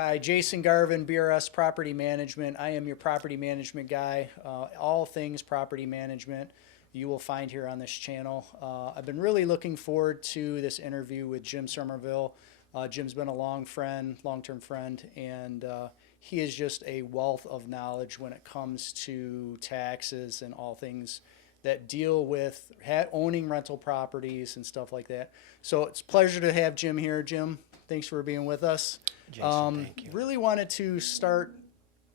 Hi, Jason Garvin, BRS Property Management. I am your property management guy. All things property management you will find here on this channel. I've been really looking forward to this interview with Jim Sommerville. Jim's been a long-term friend, and he is just a wealth of knowledge when it comes to taxes and all things that deal with owning rental properties and stuff like that. So it's a pleasure to have Jim here. Jim, thanks for being with us. Jason, thank you. Really wanted to start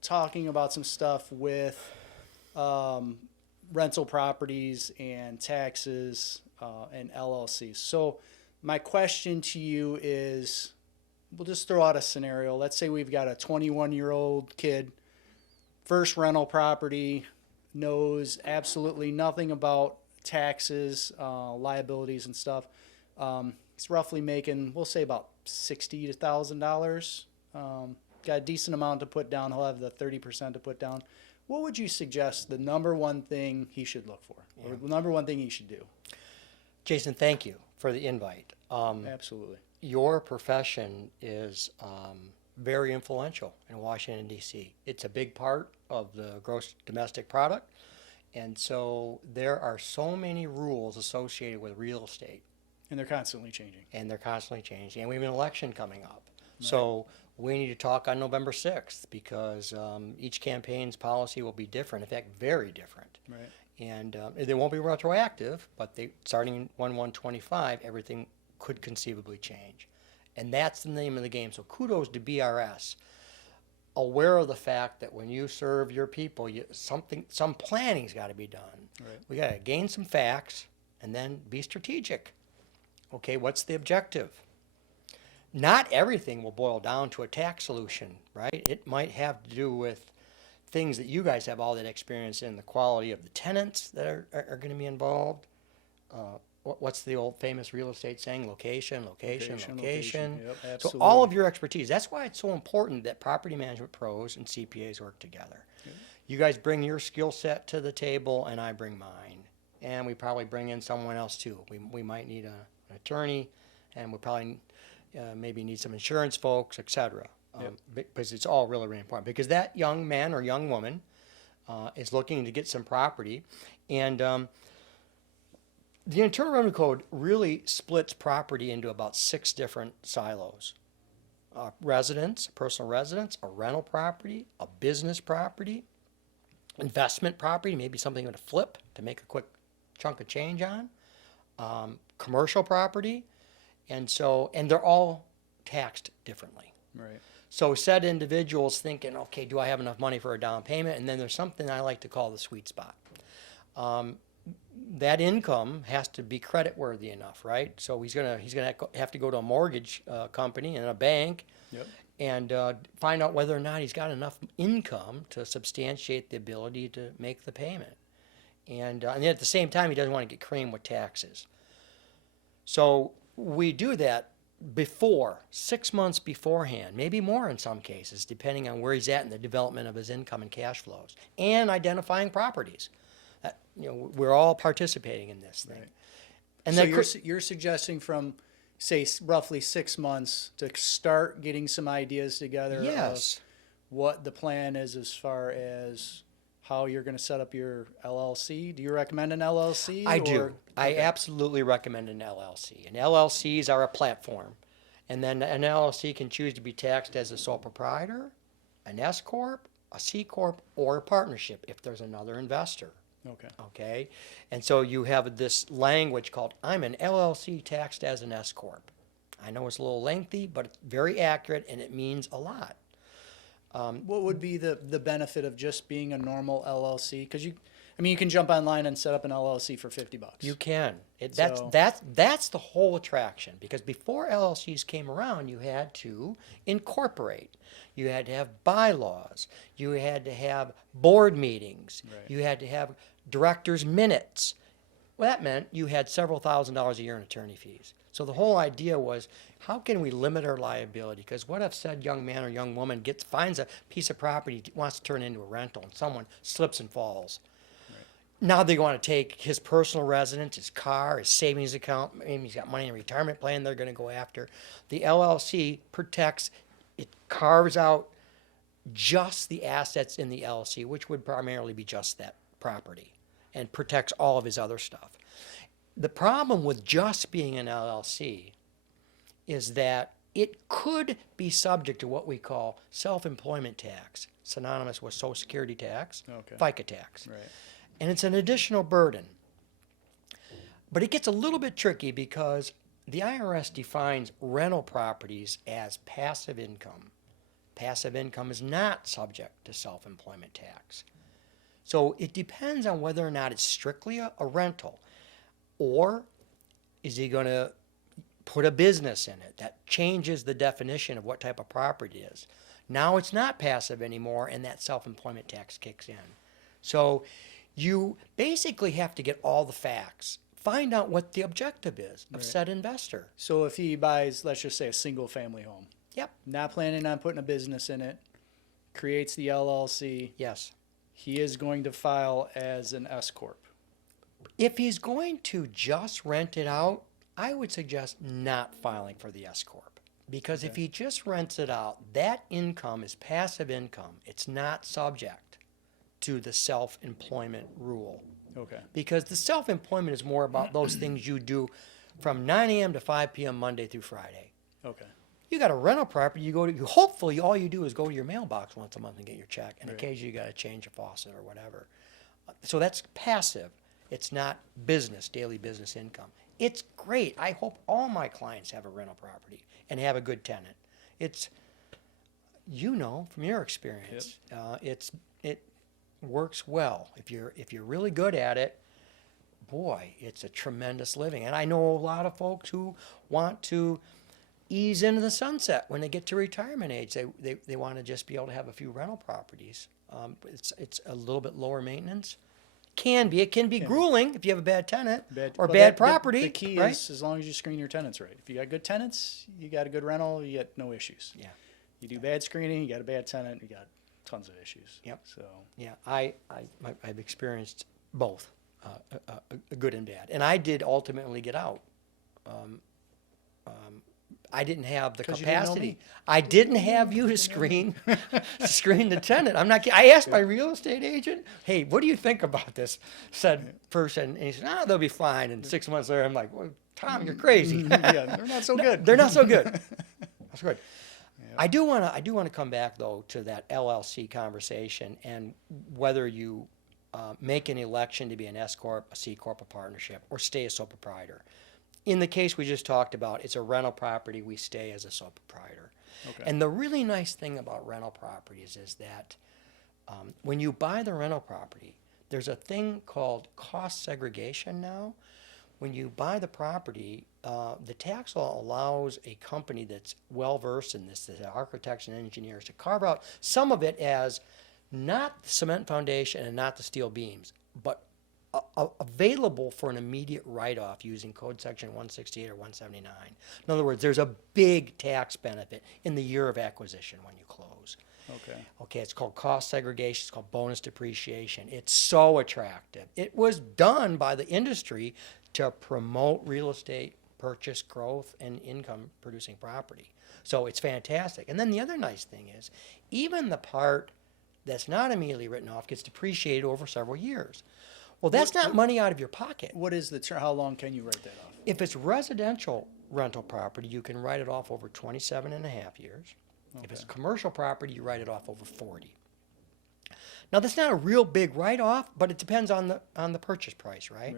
talking about some stuff with rental properties and taxes and LLCs. So my question to you is, we'll just throw out a scenario. Let's say we've got a 21-year-old kid, first rental property, knows absolutely nothing about taxes, liabilities and stuff. He's roughly making, we'll say about $60,000. Got a decent amount to put down. He'll have the 30% to put down. What would you suggest the number one thing he should look for, or the number one thing he should do? Jason, thank you for the invite. Absolutely. Your profession is very influential in Washington, D.C. It's a big part of the gross domestic product, and so there are so many rules associated with real estate. And they're constantly changing. And we have an election coming up. Right. So we need to talk on November 6th because each campaign's policy will be different, in fact, very different. Right. And they won't be retroactive, but starting 1/1/25, everything could conceivably change. And that's the name of the game. So kudos to BRS. Aware of the fact that when you serve your people, some planning's got to be done. Right. We got to gain some facts and then be strategic. Okay, what's the objective? Not everything will boil down to a tax solution, right? It might have to do with things that you guys have all that experience in, the quality of the tenants that are going to be involved. What's the old famous real estate saying? Location. Yep, absolutely. So all of your expertise. That's why it's so important that property management pros and CPAs work together. Yep. You guys bring your skill set to the table, and I bring mine. And we probably bring in someone else too. We might need an attorney, and we probably maybe need some insurance folks, etc. Yep. Because it's all really, really important. Because that young man or young woman is looking to get some property, and the Internal Revenue Code really splits property into about 6 different silos. Residence, personal residence, a rental property, a business property, investment property, maybe something to flip to make a quick chunk of change on, commercial property, and they're all taxed differently. Right. So said individuals thinking, okay, do I have enough money for a down payment? And then there's something I like to call the sweet spot. That income has to be creditworthy enough, right? So he's gonna have to go to a mortgage company and a bank, yep, and find out whether or not he's got enough income to substantiate the ability to make the payment. And then at the same time, he doesn't want to get creamed with taxes. So we do that 6 months beforehand, maybe more in some cases, depending on where he's at in the development of his income and cash flows, and identifying properties. We're all participating in this thing. Right. And so you're suggesting from, say, roughly 6 months to start getting some ideas together. Yes. Of what the plan is as far as how you're going to set up your LLC. Do you recommend an LLC? I do. Okay. I absolutely recommend an LLC. And LLCs are a platform. And then an LLC can choose to be taxed as a sole proprietor, an S Corp, a C Corp, or a partnership if there's another investor. Okay. Okay? And so you have this language called, I'm an LLC taxed as an S Corp. I know it's a little lengthy, but it's very accurate, and it means a lot. What would be the benefit of just being a normal LLC? Because you can jump online and set up an LLC for $50. You can. That's the whole attraction. Because before LLCs came around, you had to incorporate. You had to have bylaws. You had to have board meetings. Right. You had to have directors' minutes. Well, that meant you had several $1,000s a year in attorney fees. So the whole idea was, how can we limit our liability? Because what if said young man or young woman finds a piece of property, wants to turn it into a rental, and someone slips and falls? Right. Now they want to take his personal residence, his car, his savings account, maybe he's got money in a retirement plan they're going to go after. The LLC protects, it carves out just the assets in the LLC, which would primarily be just that property, and protects all of his other stuff. The problem with just being an LLC is that it could be subject to what we call self-employment tax, synonymous with Social Security tax, Okay. FICA tax. Right. And it's an additional burden. But it gets a little bit tricky because the IRS defines rental properties as passive income. Passive income is not subject to self-employment tax. So it depends on whether or not it's strictly a rental, or is he going to put a business in it? That changes the definition of what type of property it is. Now it's not passive anymore, and that self-employment tax kicks in. So you basically have to get all the facts, find out what the objective is of said investor. So if he buys, let's just say, a single family home, Yep. not planning on putting a business in it, creates the LLC, Yes. he is going to file as an S corp. If he's going to just rent it out, I would suggest not filing for the S corp, because if he just rents it out, that income is passive income. It's not subject to the self-employment rule, Okay. because the self-employment is more about those things you do from 9 a.m. to 5 p.m. Monday through Friday. Okay. You got a rental property, hopefully all you do is go to your mailbox once a month and get your check, and Right. occasionally you got to change a faucet or whatever. So that's passive. It's not business, daily business income. It's great. I hope all my clients have a rental property and have a good tenant. It's, from your experience, it works well. If you're really good at it, boy, it's a tremendous living. And I know a lot of folks who want to ease into the sunset when they get to retirement age. They want to just be able to have a few rental properties. It's a little bit lower maintenance. It can be grueling if you have a bad tenant or bad property. The key right? is as long as you screen your tenants right. If you got good tenants, you got a good rental, you get no issues. Yeah. You do bad screening, you got a bad tenant, you got tons of issues. Yep. So Yeah, I've experienced both, a good and bad, and I did ultimately get out. I didn't have the 'Cause you didn't know capacity. me. I didn't have you to screen the tenant. I'm not kidding. I asked my real estate agent, "Hey, what do you think about this said person?" And he said, "Oh, they'll be fine." And 6 months later, I'm like, "Well, Tom, you're crazy." yeah, they're not so good. They're not so good. That's good. I do want to come back though to that LLC conversation and whether you make an election to be an S corp, a C corp, a partnership, or stay a sole proprietor. In the case we just talked about, it's a rental property. We stay as a sole proprietor. Okay. And the really nice thing about rental properties is that when you buy the rental property, there's a thing called cost segregation now. When you buy the property, the tax law allows a company that's well-versed in this, the architects and engineers, to carve out some of it as not the cement foundation and not the steel beams, but available for an immediate write-off using Code Section 168 or 179. In other words, there's a big tax benefit in the year of acquisition when you close. Okay, it's called cost segregation. It's called bonus depreciation. It's so attractive. It was done by the industry to promote real estate purchase growth and income producing property. So it's fantastic. And then the other nice thing is, even the part that's not immediately written off gets depreciated over several years. Well, that's not money out of your pocket. What is the term? How long can you write that off? If it's residential rental property, you can write it off over 27 and a half years. If it's commercial property, you write it off over 40. Now, that's not a real big write-off, but it depends on the purchase price, right?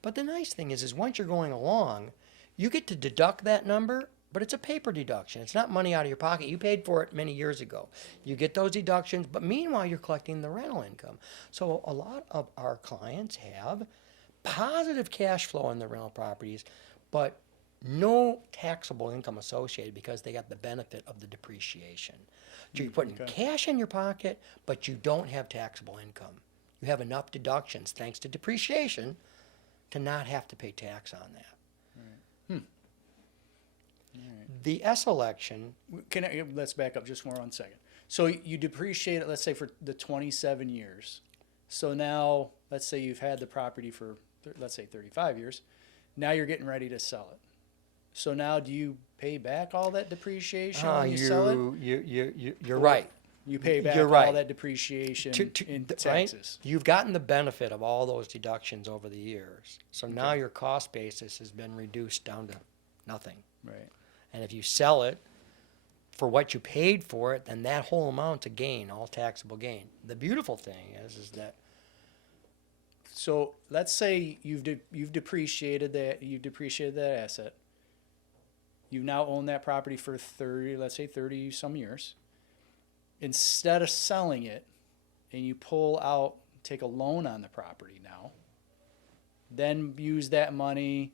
But the nice thing is once you're going along, you get to deduct that number, but it's a paper deduction. It's not money out of your pocket. You paid for it many years ago. You get those deductions, but meanwhile, you're collecting the rental income. So a lot of our clients have positive cash flow in the rental properties, but no taxable income associated because they got the benefit of the depreciation. So you're putting cash in your pocket, but you don't have taxable income. You have enough deductions, thanks to depreciation, to not have to pay tax on that. The S election. Let's back up just for 1 second. So you depreciate it, let's say, for the 27 years. So now, let's say you've had the property for, let's say, 35 years. Now you're getting ready to sell it. So now do you pay back all that depreciation when you sell it? You're right. You pay back You're all right. that depreciation in Right? taxes. You've gotten the benefit of all those deductions over the years. So now your cost basis has been reduced down to nothing. Right. And if you sell it for what you paid for it, then that whole amount's a gain, all taxable gain. The beautiful thing is that So let's say you've depreciated that asset. You now own that property for 30 some years. Instead of selling it, and you take a loan on the property now, then use that money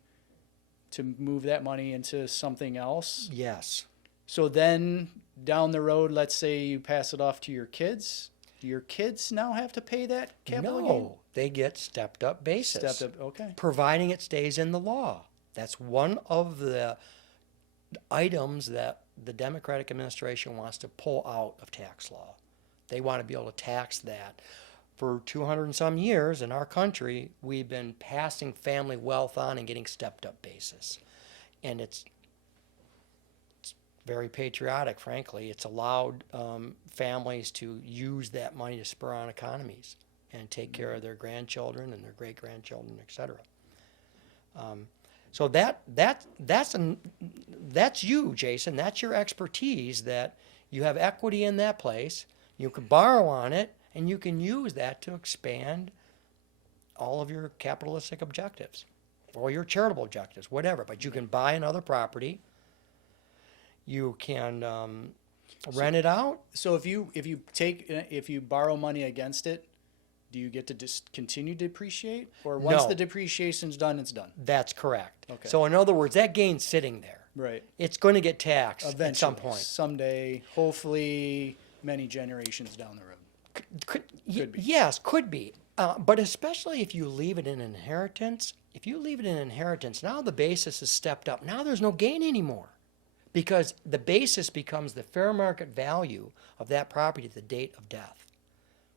to move that money into something else. yes, So then down the road, let's say you pass it off to your kids. Do your kids now have to pay that capital gain? no, they get stepped up basis. Stepped up, okay. Providing it stays in the law. That's one of the items that the Democratic administration wants to pull out of tax law. They want to be able to tax that. For 200 and some years in our country, we've been passing family wealth on and getting stepped up basis. And it's very patriotic, frankly. It's allowed families to use that money to spur on economies and take care of their grandchildren and their great-grandchildren, etc. So that's you, Jason. That's your expertise, that you have equity in that place. You can borrow on it, and you can use that to expand all of your capitalistic objectives or your charitable objectives, whatever. But you can buy another property. You can rent it out. So if you borrow money against it, do you get to just continue to depreciate, or once No. the depreciation's done, it's done? That's correct. Okay. So in other words, that gain's sitting there. Right. It's going to get taxed Eventually, at some point. someday, hopefully, many generations down the road. Could be. Yes, could be. But especially if you leave it in inheritance. If you leave it in inheritance, now the basis is stepped up. Now there's no gain anymore, because the basis becomes the fair market value of that property at the date of death.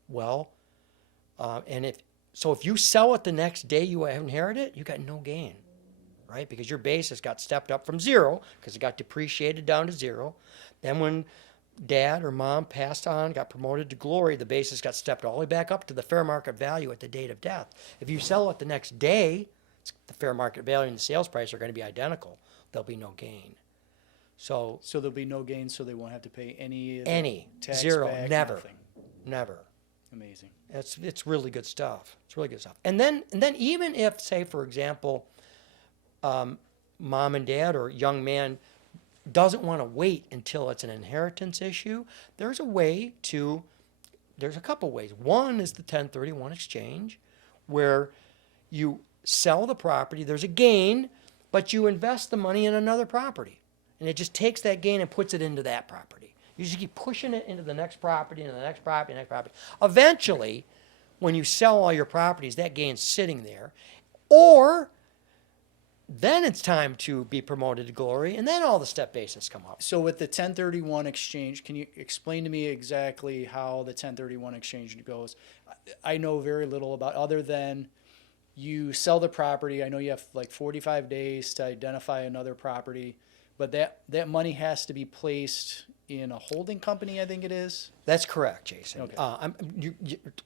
Well, if you sell it the next day you inherit it, you got no gain, right? Because your basis got stepped up from zero because it got depreciated down to zero. Then when dad or mom passed on, got promoted to glory, the basis got stepped all the way back up to the fair market value at the date of death. If you sell it the next day, the fair market value and the sales price are going to be identical. There'll be no gain. So there'll be no gain, so they won't have to pay any tax zero, back, never, nothing. never. Amazing. It's really good stuff. It's really good stuff. And then even if, say, for example, mom and dad or young man doesn't want to wait until it's an inheritance issue, there's a couple ways. One is the 1031 exchange, where you sell the property, there's a gain, but you invest the money in another property. And it just takes that gain and puts it into that property. You just keep pushing it into the next property, into the next property, next property. Eventually, when you sell all your properties, that gain's sitting there. Or then it's time to be promoted to glory, and then all the step bases come up. So with the 1031 exchange, can you explain to me exactly how the 1031 exchange goes? I know very little about, other than you sell the property. I know you have like 45 days to identify another property, but that money has to be placed in a holding company, I think it is. That's correct, Jason. Okay.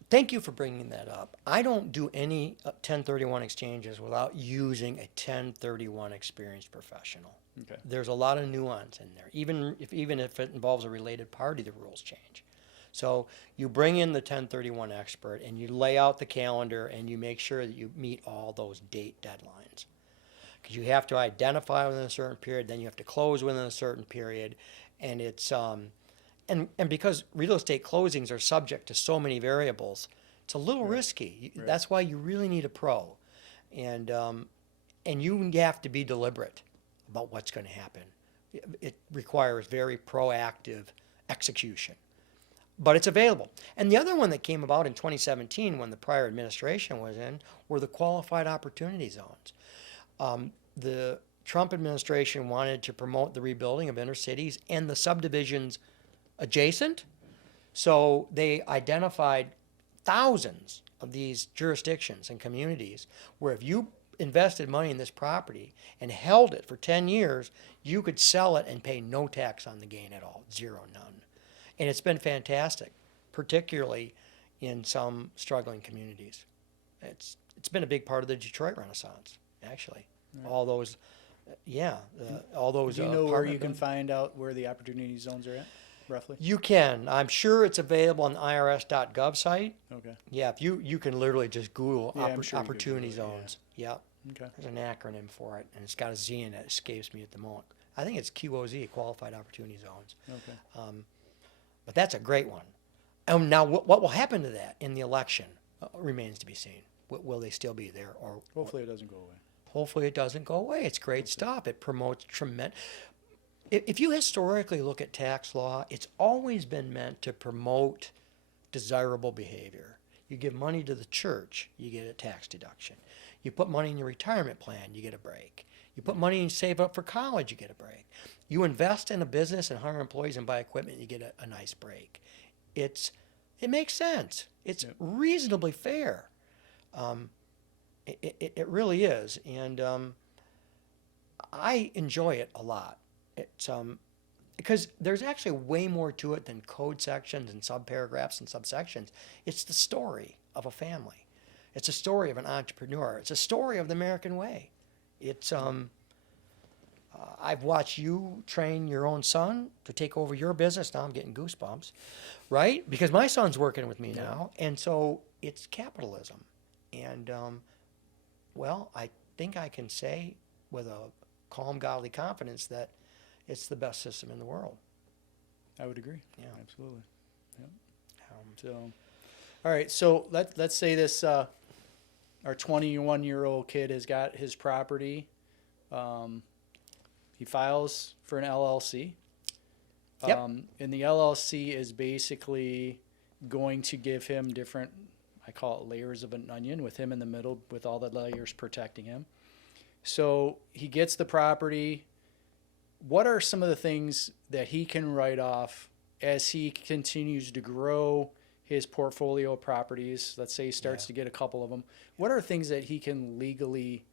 Thank you for bringing that up. I don't do any 1031 exchanges without using a 1031 experienced professional. Okay. There's a lot of nuance in there. Even if it involves a related party, the rules change. So you bring in the 1031 expert and you lay out the calendar and you make sure that you meet all those date deadlines. Because you have to identify within a certain period, then you have to close within a certain period. And it's and because real estate closings are subject to so many variables, it's a little risky. Right. That's why you really need a pro, and you have to be deliberate about what's going to happen. It requires very proactive execution, but it's available. And the other one that came about in 2017, when the prior administration was in, were the qualified opportunity zones. The Trump administration wanted to promote the rebuilding of inner cities and the subdivisions adjacent. So they identified thousands of these jurisdictions and communities where if you invested money in this property and held it for 10 years, you could sell it and pay no tax on the gain at all, zero, none. And it's been fantastic, particularly in some struggling communities. It's been a big part of the Detroit Renaissance, actually. Right. All those, all those. Do you know where you can find out where the opportunity zones are at, roughly? You can. I'm sure it's available on the IRS.gov site. Okay. Yeah, if you can literally just Google Yeah, I'm sure you could opportunity Google it, zones. Yep. Okay. There's an acronym for it, and it's got a Z in it. It escapes me at the moment. I think it's QOZ, Qualified Opportunity Zones. Okay. But that's a great one. Now, what will happen to that in the election remains to be seen. Will they still be there? Or Hopefully it doesn't go away. hopefully it doesn't go away. It's great stuff. It promotes tremendous. If you historically look at tax law, it's always been meant to promote desirable behavior. You give money to the church, you get a tax deduction. You put money in your retirement plan, you get a break. You put money and save up for college, you get a break. You invest in a business and hire employees and buy equipment, you get a nice break. It makes sense. It's reasonably fair. It really is, and I enjoy it a lot. It's because there's actually way more to it than code sections and subparagraphs and subsections. It's the story of a family. It's a story of an entrepreneur. It's a story of the American way. It's I've watched you train your own son to take over your business. Now I'm getting goosebumps, right? Because my son's working with me now, and so it's capitalism. And well, I think I can say with a calm, godly confidence that it's the best system in the world. I would agree. Yeah. Absolutely. Yep. So, all right. So let's say this our 21-year-old kid has got his property. He files for an LLC. Yep. And the LLC is basically going to give him different, I call it layers of an onion, with him in the middle with all the layers protecting him. So he gets the property. What are some of the things that he can write off as he continues to grow his portfolio of properties? Let's say he starts to get a couple of them. What are things that he can legally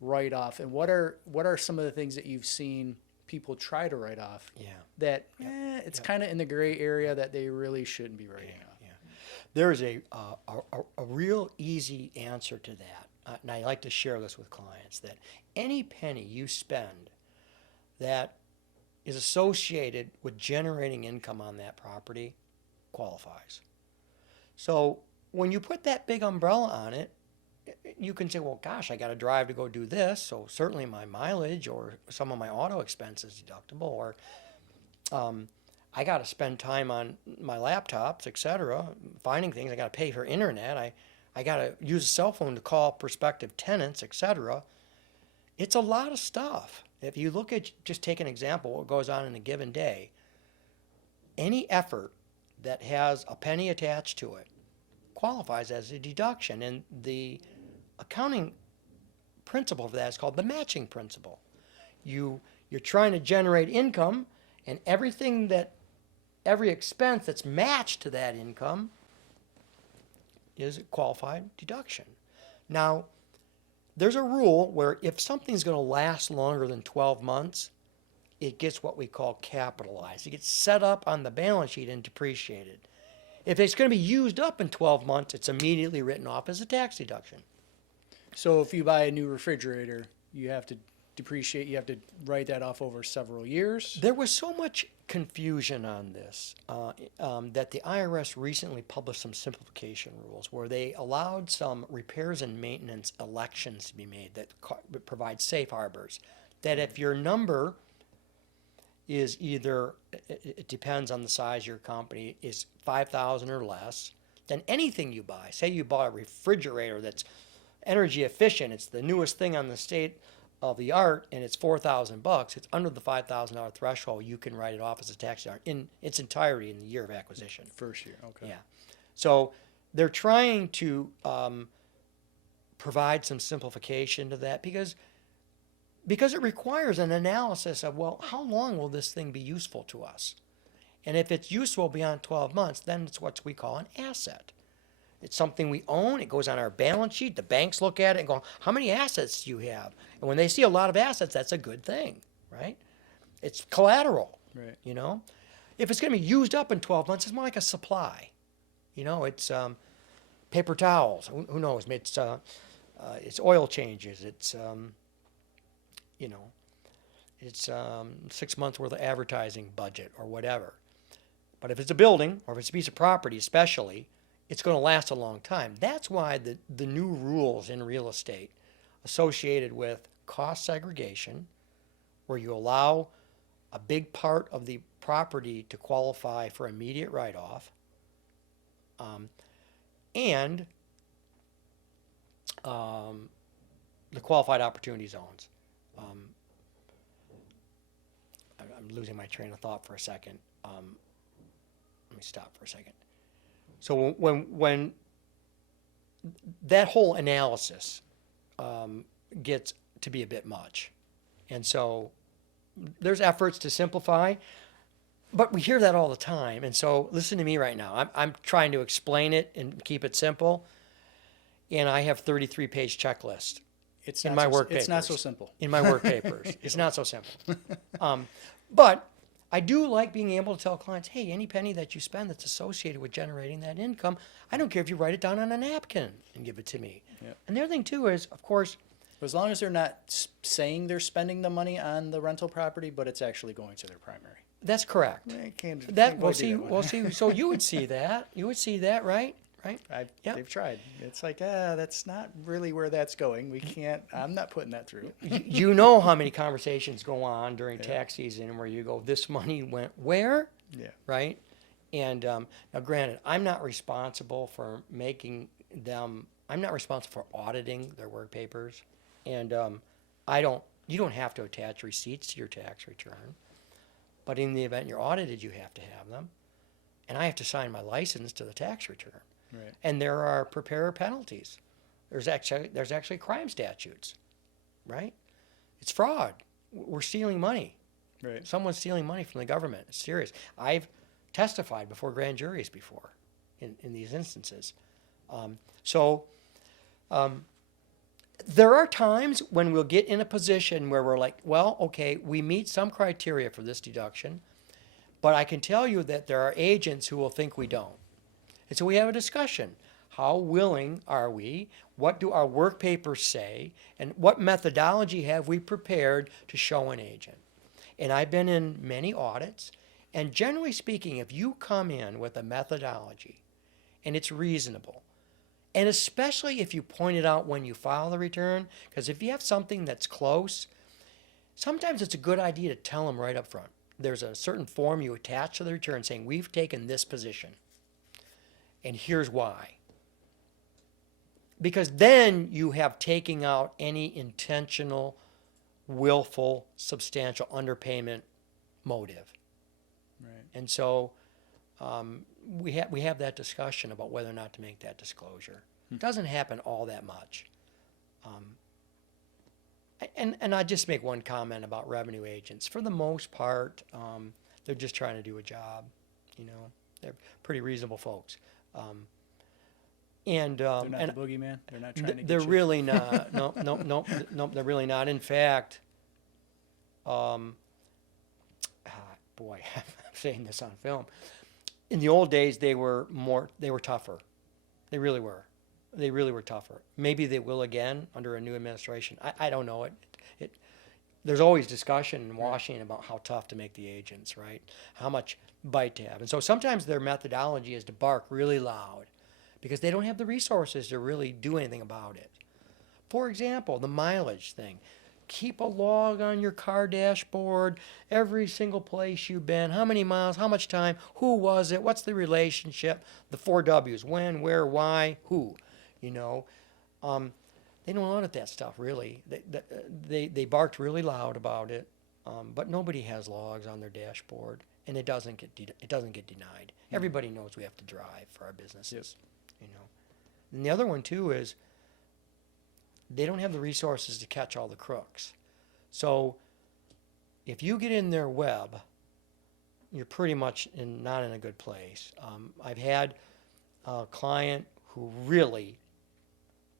write off, and what are some of the things that you've seen people try to write off? Yeah. That it's kind of in the gray area that they really shouldn't be writing off. Yeah. There's a real easy answer to that, and I like to share this with clients, that any penny you spend that is associated with generating income on that property qualifies. So when you put that big umbrella on it, you can say, well, gosh, I got to drive to go do this, so certainly my mileage or some of my auto expenses deductible, or I got to spend time on my laptops, etc., finding things. I got to pay for internet. I got to use a cell phone to call prospective tenants, etc. It's a lot of stuff. If you look at, just take an example, what goes on in a given day, any effort that has a penny attached to it qualifies as a deduction. And the accounting principle of that is called the matching principle. You're trying to generate income, and every expense that's matched to that income is a qualified deduction. Now, there's a rule where if something's going to last longer than 12 months, it gets what we call capitalized. It gets set up on the balance sheet and depreciated. If it's going to be used up in 12 months, it's immediately written off as a tax deduction. So if you buy a new refrigerator, you have to depreciate, you have to write that off over several years. There was so much confusion on this that the IRS recently published some simplification rules where they allowed some repairs and maintenance elections to be made that provide safe harbors. That if your number is either, it depends on the size of your company, is $5,000 or less, then anything you buy, say you bought a refrigerator that's energy efficient, it's the newest thing on the state of the art, and it's $4,000, it's under the $5,000 threshold, you can write it off as a tax deduction in its entirety in the year of acquisition. First year, okay. Yeah. So they're trying to provide some simplification to that because it requires an analysis of, well, how long will this thing be useful to us? And if it's useful beyond 12 months, then it's what we call an asset. It's something we own. It goes on our balance sheet. The banks look at it and go, how many assets do you have? And when they see a lot of assets, that's a good thing, right? It's collateral, Right. you know? If it's going to be used up in 12 months, it's more like a supply. You know, it's paper towels. Who knows? It's oil changes. It's, you know, it's 6 months worth of advertising budget or whatever. But if it's a building or if it's a piece of property especially, it's going to last a long time. That's why the new rules in real estate associated with cost segregation, where you allow a big part of the property to qualify for immediate write-off, and the qualified opportunity zones. I'm losing my train of thought for a second. Let me stop for a second. So when that whole analysis gets to be a bit much, and so there's efforts to simplify, but we hear that all the time. And so listen to me right now. I'm trying to explain it and keep it simple, and I have 33-page checklist in my work papers. It's not so simple. In my work papers, it's not so simple. But I do like being able to tell clients, hey, any penny that you spend that's associated with generating that income, I don't care if you write it down on a napkin and give it to me. Yep. And the other thing, too, is, of course, As long as they're not saying they're spending the money on the rental property, but it's actually going to their primary. that's correct. Can't We'll see. So you would see that. You would see that, right? Right? Yep. They've tried. It's like, that's not really where that's going. We can't, I'm not putting that through. You know how many conversations go on during tax season where you go, this money went where? Yeah. Right? And now, granted, I'm not responsible for I'm not responsible for auditing their work papers. And you don't have to attach receipts to your tax return. But in the event you're audited, you have to have them. And I have to sign my license to the tax return. Right. And there are preparer penalties. There's actually crime statutes, right? It's fraud. We're stealing money. Right. Someone's stealing money from the government. It's serious. I've testified before grand juries before in these instances. There are times when we'll get in a position where we're like, well, okay, we meet some criteria for this deduction, but I can tell you that there are agents who will think we don't. And so we have a discussion. How willing are we? What do our work papers say? And what methodology have we prepared to show an agent? And I've been in many audits, and generally speaking, if you come in with a methodology and it's reasonable, and especially if you point it out when you file the return, because if you have something that's close, sometimes it's a good idea to tell them right up front. There's a certain form you attach to the return saying, we've taken this position, and here's why. Because then you have taken out any intentional, willful, substantial underpayment motive. Right. And so we have that discussion about whether or not to make that disclosure. It doesn't happen all that much. And I just make one comment about revenue agents. For the most part, they're just trying to do a job. You know, they're pretty reasonable folks. They're not the boogeyman. They're not trying to get they're you. really not. No, they're really not. In fact, boy, I'm saying this on film. In the old days, they were tougher. They really were. They really were tougher. Maybe they will again under a new administration. I don't know. There's always discussion in Washington about how tough to make the agents, right? How much bite to have. And so sometimes their methodology is to bark really loud because they don't have the resources to really do anything about it. For example, the mileage thing. Keep a log on your car dashboard, every single place you've been, how many miles, how much time, who was it, what's the relationship, the 4 W's, when, where, why, who, you know. They don't audit that stuff, really. They barked really loud about it, but nobody has logs on their dashboard, and it doesn't get denied. Everybody knows we have to drive for our businesses, you know. And the other one, too, is they don't have the resources to catch all the crooks. So if you get in their web, you're pretty much not in a good place. I've had a client who really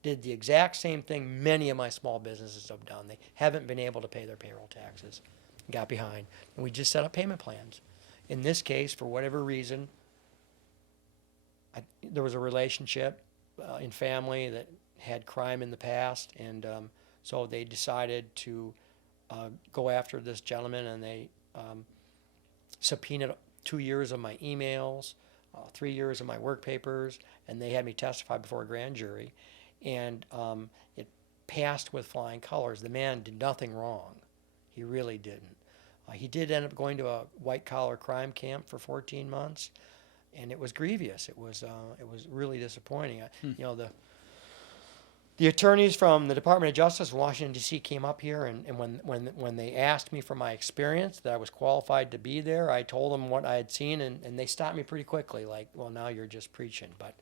did the exact same thing many of my small businesses have done. They haven't been able to pay their payroll taxes, got behind, and we just set up payment plans. In this case, for whatever reason, there was a relationship in family that had crime in the past, and so they decided to go after this gentleman, and they subpoenaed 2 years of my emails, 3 years of my work papers, and they had me testify before a grand jury, and it passed with flying colors. The man did nothing wrong. He really didn't. He did end up going to a white-collar crime camp for 14 months, and it was grievous. It was really disappointing. You know, the attorneys from the Department of Justice in Washington, D.C. came up here, and when they asked me for my experience, that I was qualified to be there, I told them what I had seen, and they stopped me pretty quickly, like, well, now you're just preaching. But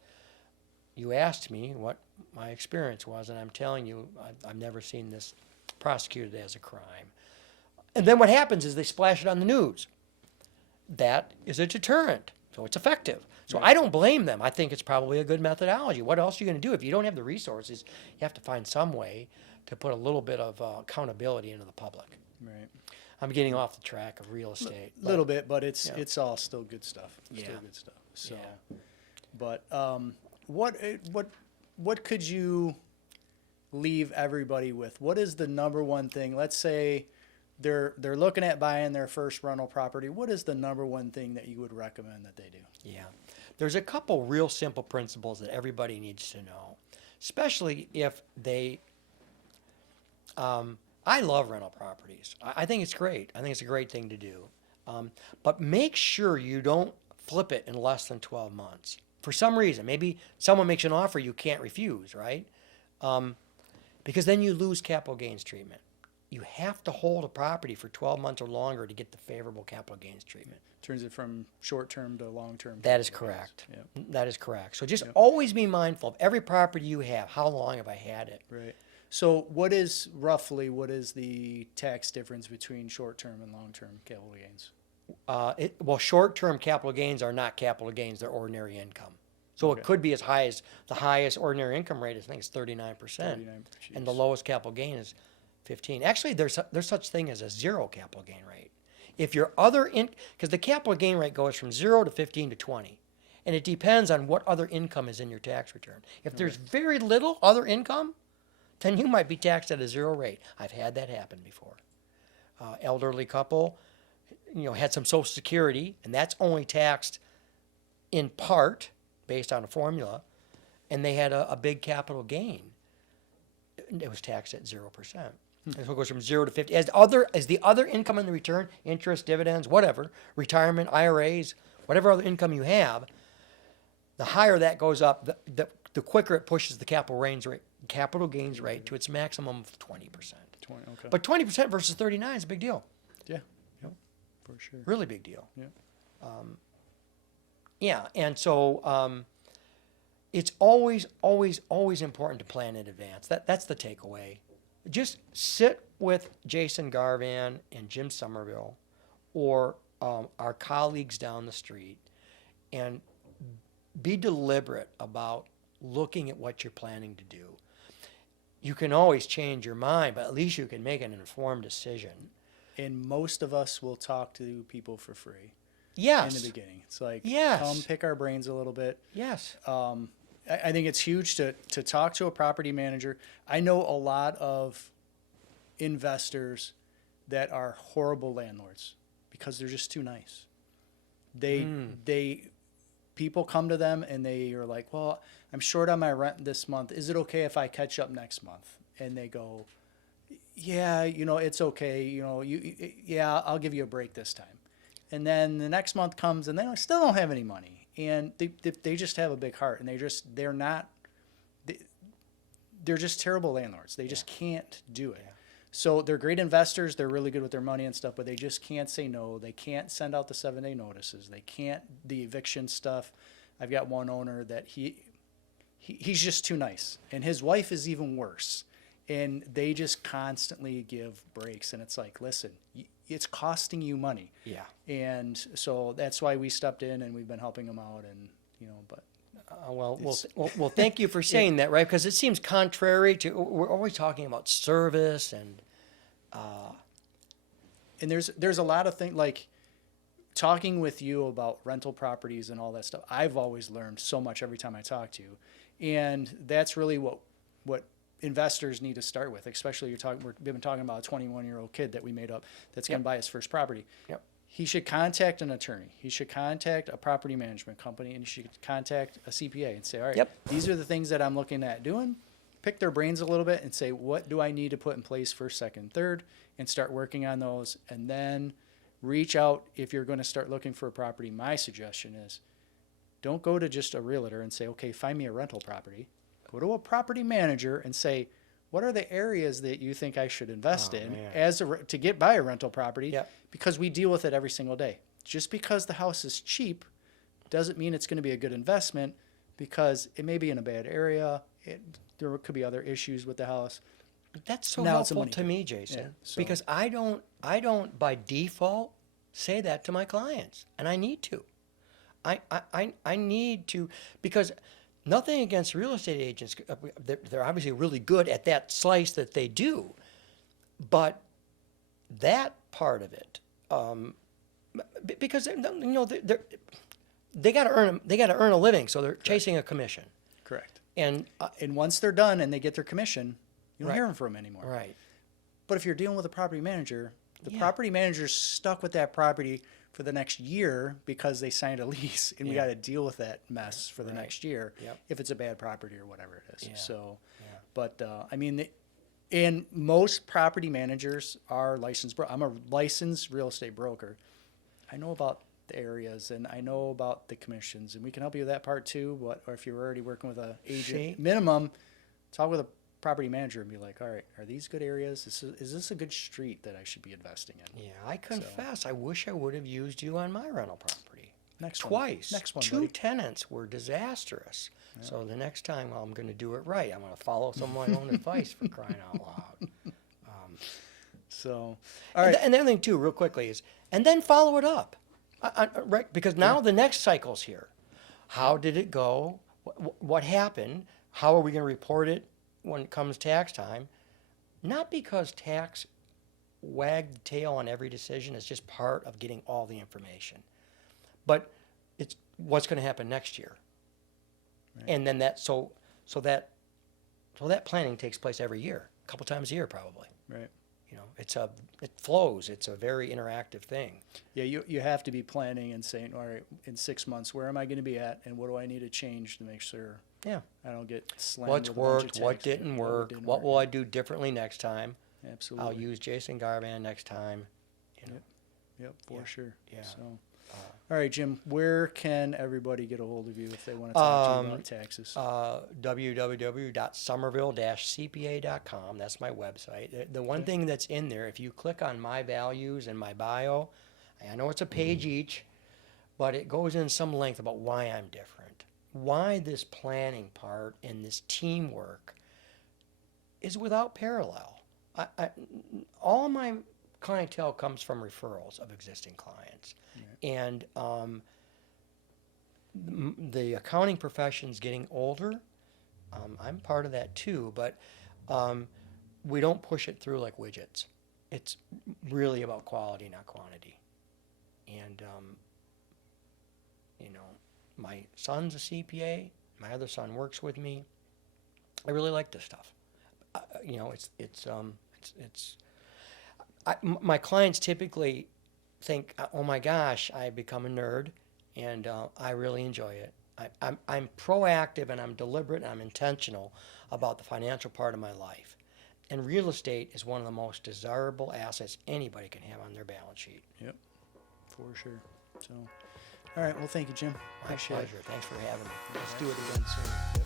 you asked me what my experience was, and I'm telling you, I've never seen this prosecuted as a crime. And then what happens is they splash it on the news. That is a deterrent, so it's effective. So I don't blame them. I think it's probably a good methodology. What else are you going to do? If you don't have the resources, you have to find some way to put a little bit of accountability into the public. Right. I'm getting off the track of real estate. A little bit, but it's all still good stuff. Yeah. Still good stuff. So, but what could you leave everybody with? What is the number one thing? Let's say they're looking at buying their first rental property. What is the number one thing that you would recommend that they do? Yeah. There's a couple real simple principles that everybody needs to know, especially if they I love rental properties. I think it's great. I think it's a great thing to do. But make sure you don't flip it in less than 12 months. For some reason, maybe someone makes an offer you can't refuse, right? Because then you lose capital gains treatment. You have to hold a property for 12 months or longer to get the favorable capital gains treatment. Turns it from short-term to long-term. That is correct. Yep. That is correct. So just always be mindful of every property you have. How long have I had it? Right. So what is the tax difference between short-term and long-term capital gains? Well, short-term capital gains are not capital gains. They're ordinary income. So it could be as high as the highest ordinary income rate, I think, is 39%. And the lowest capital gain is 15. Actually, there's such thing as a zero capital gain rate. If your because the capital gain rate goes from 0 to 15 to 20, and it depends on what other income is in your tax return. If there's very little other income, then you might be taxed at a zero rate. I've had that happen before. Elderly couple, had some Social Security, and that's only taxed in part based on a formula, and they had a big capital gain. It was taxed at 0%. And so it goes from 0 to 50. As the other income in the return, interest, dividends, whatever, retirement, IRAs, whatever other income you have, the higher that goes up, the quicker it pushes the capital gains rate to its maximum of 20%. 20, okay. But 20% versus 39 is a big deal. Yeah, for sure. Really big deal. Yeah. And so it's always, always, always important to plan in advance. That's the takeaway. Just sit with Jason Garvan and Jim Sommerville or our colleagues down the street and be deliberate about looking at what you're planning to do. You can always change your mind, but at least you can make an informed decision. And most of us will talk to people for free. Yes. In the beginning. It's like, yes. Come pick our brains a little bit. Yes. I think it's huge to talk to a property manager. I know a lot of investors that are horrible landlords because they're just too nice. People come to them and they are like, well, I'm short on my rent this month. Is it okay if I catch up next month? And they go, yeah, it's okay. I'll give you a break this time. And then the next month comes and they still don't have any money. And they just have a big heart, and they're just terrible landlords. They just can't do it. Yeah. So they're great investors. They're really good with their money and stuff, but they just can't say no. They can't send out the 7-day notices. They can't the eviction stuff. I've got one owner that he's just too nice, and his wife is even worse. And they just constantly give breaks, and it's like, listen, it's costing you money. Yeah. And so that's why we stepped in and we've been helping them out, and but Well, thank you for saying that, right? Because it seems contrary to, we're always talking about service and there's a lot of things like talking with you about rental properties and all that stuff. I've always learned so much every time I talk to you, and that's really what investors need to start with. Especially we've been talking about a 21-year-old kid that we made up that's going to buy his first property. Yep. He should contact an attorney. He should contact a property management company, and he should contact a CPA and say, all right, these are the things that I'm looking at doing. Pick their brains a little bit and say, what do I need to put in place first, second, third, and start working on those. And then reach out if you're going to start looking for a property. My suggestion is don't go to just a realtor and say, okay, find me a rental property. Go to a property manager and say, what are the areas that you think I should invest in to get by a rental property? Yep. Because we deal with it every single day. Just because the house is cheap doesn't mean it's going to be a good investment, because it may be in a bad area. There could be other issues with the house. That's so Now it's a helpful money to pit. me, Jason, Yeah, so- because I don't by default say that to my clients, and I need to. I need to, because nothing against real estate agents. They're obviously really good at that slice that they do, but that part of it, because they got to earn a living, so they're chasing a commission. Correct. And And once they're done and they get their commission, you don't Right. hear from them anymore. right, But if you're dealing with a property manager, the Yeah. property manager's stuck with that property for the next year because they signed a lease, and we Yeah. got to deal with that mess for the Right. next year Yep. if it's a bad property or whatever it is. Yeah. So, Yeah. but I mean, and most property managers are licensed. I'm a licensed real estate broker. I know about the areas and I know about the commissions, and we can help you with that part too. Or if you're already working with an agent, See? minimum, talk with a property manager and be like, all right, are these good areas? Is this a good street that I should be investing in? yeah. I confess, I wish I would have used you on my rental property. Next one. Twice. Next one, Two buddy. tenants were disastrous. So the next time, I'm going to do it right. I'm going to follow some of my own advice, for crying out loud. So, all right. And the other thing too, real quickly, is and then follow it up, right? Because now the next cycle's here. How did it go? What happened? How are we going to report it when it comes tax time? Not because tax wagged the tail on every decision. It's just part of getting all the information. But it's what's going to happen next year. Right. And then that planning takes place every year, a couple times a year probably. Right. You know, it flows. It's a very interactive thing. Yeah, you have to be planning and saying, all right, in 6 months, where am I going to be at, and what do I need to change to make sure Yeah. I don't get slammed What's with a bunch of worked? What tax- didn't work? didn't What work. will I do differently next time? Absolutely. I'll use Jason Garvan next time. You know. Yep, for sure. Yeah. So, all right, Jim, where can everybody get a hold of you if they want to talk to you about taxes? www.somerville-cpa.com. That's my website. The one thing that's in there, if you click on my values and my bio, I know it's a page each, but it goes in some length about why I'm different, why this planning part and this teamwork is without parallel. All my clientele comes from referrals of existing clients. And the accounting profession's getting older. I'm part of that too, but we don't push it through like widgets. It's really about quality, not quantity. And, you know, my son's a CPA. My other son works with me. I really like this stuff. You know, my clients typically think, oh my gosh, I've become a nerd, and I really enjoy it. I'm proactive and I'm deliberate and I'm intentional about the financial part of my life. And real estate is one of the most desirable assets anybody can have on their balance sheet. Yep, for sure. So, all right, well, thank you, Jim. My Appreciate it. pleasure. Thanks for having me. Let's do it again soon. Yep.